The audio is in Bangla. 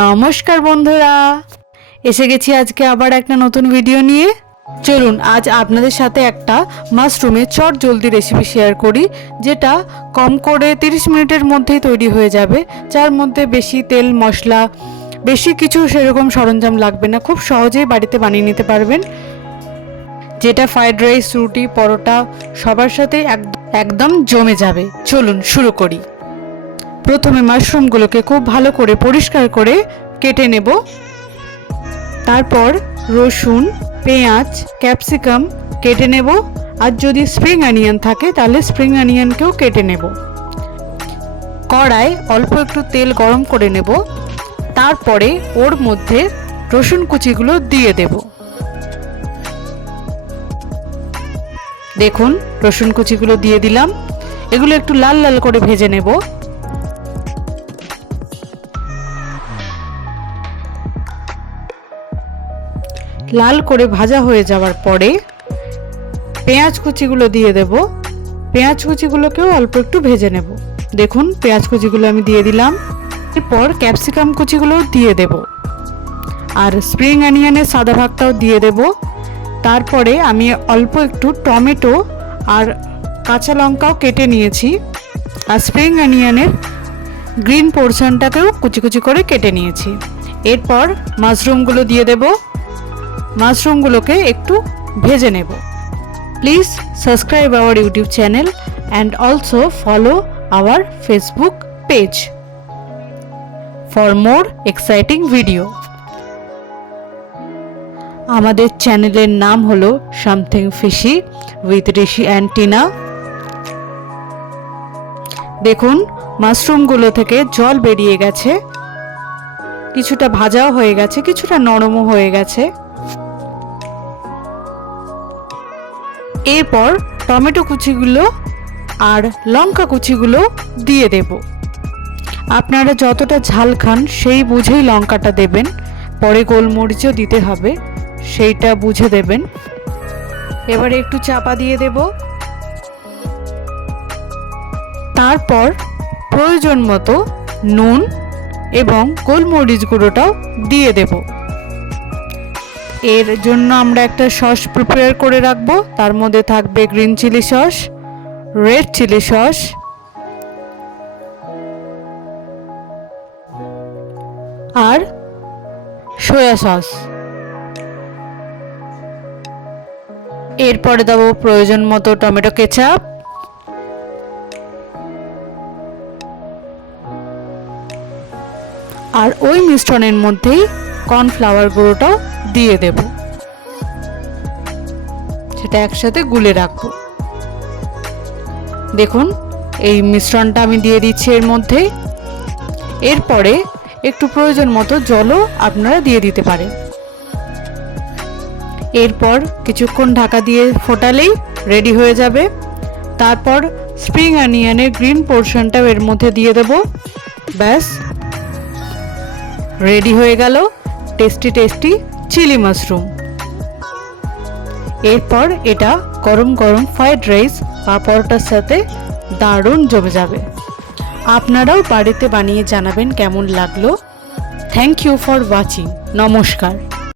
নমস্কার বন্ধুরা, এসে গেছি আজকে আবার একটা নতুন ভিডিও নিয়ে। চলুন আজ আপনাদের সাথে একটা মাশরুমের চট জলদি রেসিপি শেয়ার করি, যেটা কম করে 30 মিনিটের মধ্যেই তৈরি হয়ে যাবে, যার মধ্যে বেশি তেল মশলা বেশি কিছু সেরকম সরঞ্জাম লাগবে না। খুব সহজেই বাড়িতে বানিয়ে নিতে পারবেন, যেটা ফ্রাইড রাইস, রুটি, পরোটা সবার সাথে একদম জমে যাবে। চলুন শুরু করি। প্রথমে মাশরুমগুলোকে খুব ভালো করে পরিষ্কার করে কেটে নেব। তারপর রসুন, পেঁয়াজ, ক্যাপসিকাম কেটে নেব। আর যদি স্প্রিং অনিয়ন থাকে তাহলে স্প্রিং অনিয়নকেও কেটে নেব। কড়ায় অল্প একটু তেল গরম করে নেব। তারপরে ওর মধ্যে রসুন কুচিগুলো দিয়ে দেব। দেখুন রসুন কুচিগুলো দিয়ে দিলাম। এগুলো একটু লাল লাল করে ভেজে নেব। লাল করে ভাজা হয়ে যাওয়ার পরে পেঁয়াজ কুচিগুলো দিয়ে দেব। পেঁয়াজ কুচিগুলোকেও অল্প একটু ভেজে নেব। দেখুন পেঁয়াজ কুচিগুলো আমি দিয়ে দিলাম। এরপর ক্যাপসিকাম কুচিগুলো দিয়ে দেব, আর স্প্রিং অনিয়নের সাদা ভাগটাও দিয়ে দেব। তারপরে আমি অল্প একটু টমেটো আর কাঁচা লঙ্কাও কেটে নিয়েছি, আর স্প্রিং অনিয়নের গ্রিন পোর্শনটাকেও কুচি কুচি করে কেটে নিয়েছি। এরপর মাশরুমগুলো দিয়ে দেব। মাশরুমগুলোকে একটু ভেজে নেব। Please subscribe our YouTube channel and also follow our Facebook page for more exciting video. আমাদের চ্যানেলের নাম হলো something fishy with Rishi and Tina. দেখুন মাশরুমগুলো থেকে জল বেরিয়ে গেছে, কিছুটা ভাজাও হয়ে গেছে, কিছুটা নরমও হয়ে গেছে। এরপর টমেটো কুচিগুলো আর লঙ্কা কুচিগুলো দিয়ে দেব। আপনারা যতটা ঝাল খান সেই বুঝেই লঙ্কাটা দেবেন, পরে গোলমরিচও দিতে হবে, সেইটা বুঝে দেবেন। এবারে একটু চাপা দিয়ে দেব। তারপর প্রয়োজন মতো নুন এবং গোলমরিচ গুঁড়োটাও দিয়ে দেব। এর জন্য আমরা একটা সস প্রিপেয়ার করে রাখবো। তার মধ্যে থাকবে green chilli sauce, red chilli sauce আর সয়া সস। এরপরে দেবো প্রয়োজন মতো টমেটো কেচাপ, আর ওই মিশ্রণের মধ্যেই কর্নফ্লাওয়ার গুঁড়োটাও দিয়ে দেব। সেটা একসাথে গুলে রাখবো। দেখুন এই মিশ্রণটা আমি দিয়ে দিচ্ছি এর মধ্যে। এরপরে একটু প্রয়োজন মতো জলও আপনারা দিয়ে দিতে পারেন। এরপর কিছুক্ষণ ঢাকা দিয়ে ফোটালেই রেডি হয়ে যাবে। তারপর স্প্রিং অনিয়নের গ্রিন পোর্শনটাও এর মধ্যে দিয়ে দেব। ব্যাস রেডি হয়ে গেল টেস্টি টেস্টি চিলি মাশরুম। এরপর এটা গরম গরম ফ্রাইড রাইস বা পরোটার সাথে দারুণ জমে যাবে। আপনারাও বাড়িতে বানিয়ে জানাবেন কেমন লাগলো। Thank you for watching. নমস্কার।